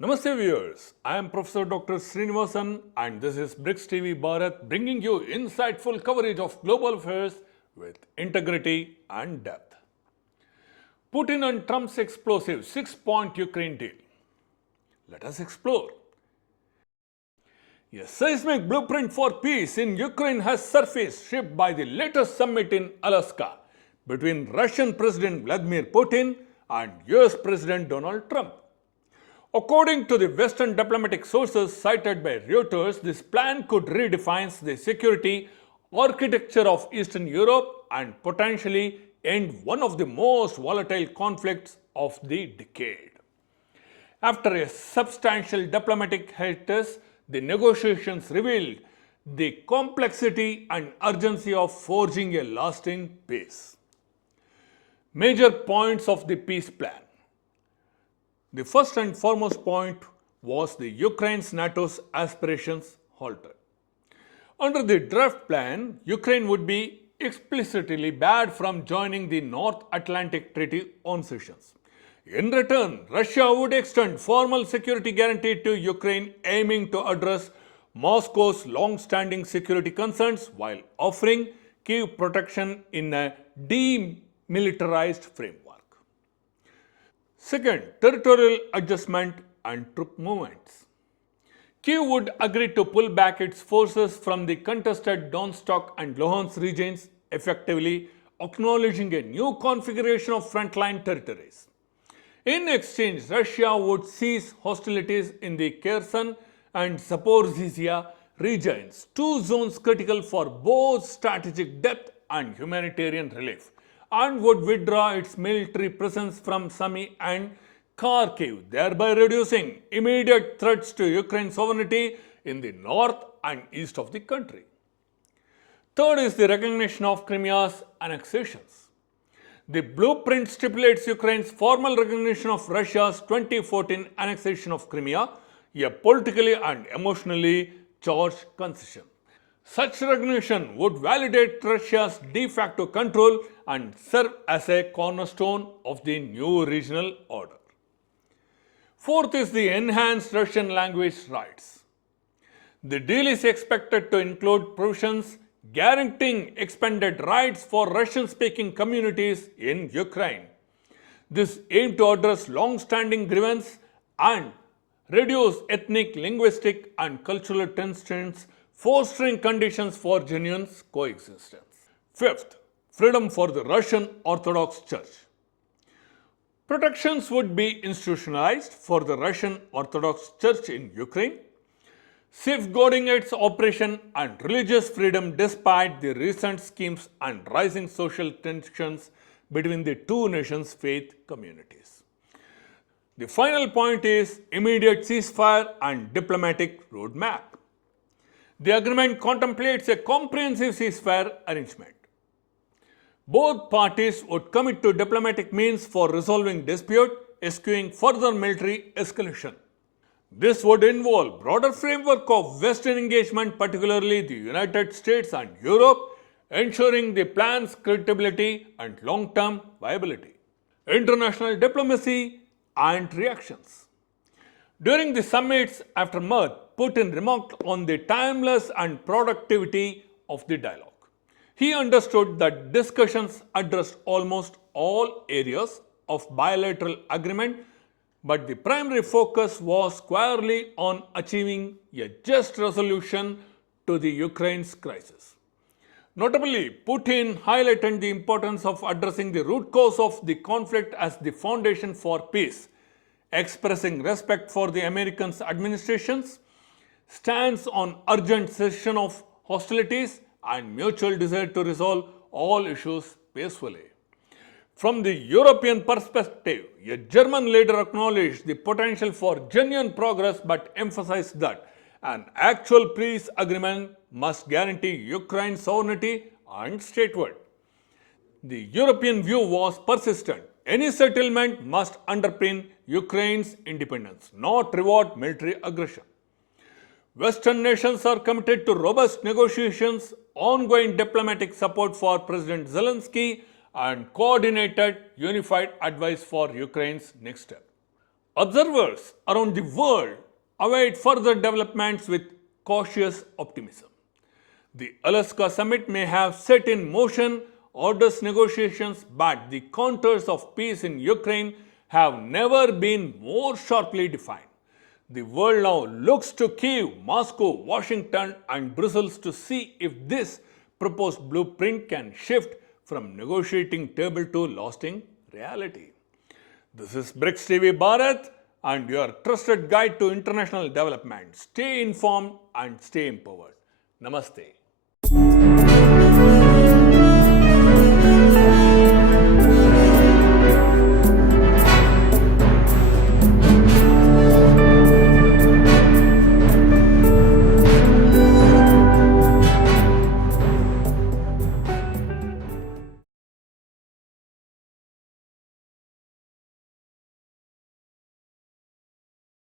Namaste viewers, I am Professor Dr. Srinivasan and this is BRICS TV Bharat bringing you insightful coverage of global affairs with integrity and depth. Putin and Trump's explosive 6-point Ukraine deal. Let us explore. A seismic blueprint for peace in Ukraine has surfaced, shaped by the latest summit in Alaska between Russian President Vladimir Putin and US President Donald Trump. According to the Western diplomatic sources cited by Reuters, this plan could redefine the security architecture of Eastern Europe and potentially end one of the most volatile conflicts of the decade. After a substantial diplomatic hiatus, the negotiations revealed the complexity and urgency of forging a lasting peace. Major points of the peace plan. The first and foremost point was the Ukraine's NATO's aspirations halted. Under the draft plan, Ukraine would be explicitly barred from joining the North Atlantic Treaty concessions. In return, Russia would extend formal security guarantee to Ukraine, aiming to address Moscow's long-standing security concerns while offering Kyiv protection in a demilitarized framework. Second, territorial adjustment and troop movements. Kyiv would agree to pull back its forces from the contested Donetsk and Luhansk regions, effectively acknowledging a new configuration of frontline territories. In exchange, Russia would cease hostilities in the Kherson and Zaporizhzhia regions, two zones critical for both strategic depth and humanitarian relief, and would withdraw its military presence from Sumy and Kharkiv, thereby reducing immediate threats to Ukraine's sovereignty in the north and east of the country. Third is the recognition of Crimea's annexations. The blueprint stipulates Ukraine's formal recognition of Russia's 2014 annexation of Crimea, a politically and emotionally charged concession. Such recognition would validate Russia's de facto control and serve as a cornerstone of the new regional order. Fourth is the enhanced Russian language rights. The deal is expected to include provisions guaranteeing expanded rights for Russian-speaking communities in Ukraine. This aims to address long-standing grievances and reduce ethnic, linguistic, and cultural tensions, fostering conditions for genuine coexistence. Fifth, freedom for the Russian Orthodox Church. Protections would be institutionalized for the Russian Orthodox Church in Ukraine, safeguarding its operation and religious freedom despite the recent schemes and rising social tensions between the two nations' faith communities. The final point is immediate ceasefire and diplomatic roadmap. The agreement contemplates a comprehensive ceasefire arrangement. Both parties would commit to diplomatic means for resolving dispute, eschewing further military escalation. This would involve broader framework of Western engagement, particularly the United States and Europe, ensuring the plan's credibility and long-term viability. International diplomacy and reactions. During the summit's aftermath, Putin remarked on the timeless and productivity of the dialogue. He understood that discussions addressed almost all areas of bilateral agreement, but the primary focus was squarely on achieving a just resolution to the Ukraine's crisis. Notably, Putin highlighted the importance of addressing the root cause of the conflict as the foundation for peace, expressing respect for the American administration's stance on urgent cessation of hostilities and mutual desire to resolve all issues peacefully. From the European perspective, a German leader acknowledged the potential for genuine progress but emphasized that an actual peace agreement must guarantee Ukraine's sovereignty and statehood. The European view was persistent. Any settlement must underpin Ukraine's independence, not reward military aggression. Western nations are committed to robust negotiations, ongoing diplomatic support for President Zelensky, and coordinated, unified advice for Ukraine's next step. Observers around the world await further developments with cautious optimism. The Alaska summit may have set in motion orders negotiations, but the contours of peace in Ukraine have never been more sharply defined. The world now looks to Kyiv, Moscow, Washington, and Brussels to see if this proposed blueprint can shift from negotiating table to lasting reality. This is BRICS TV Bharat and your trusted guide to international development. Stay informed and stay empowered. Namaste.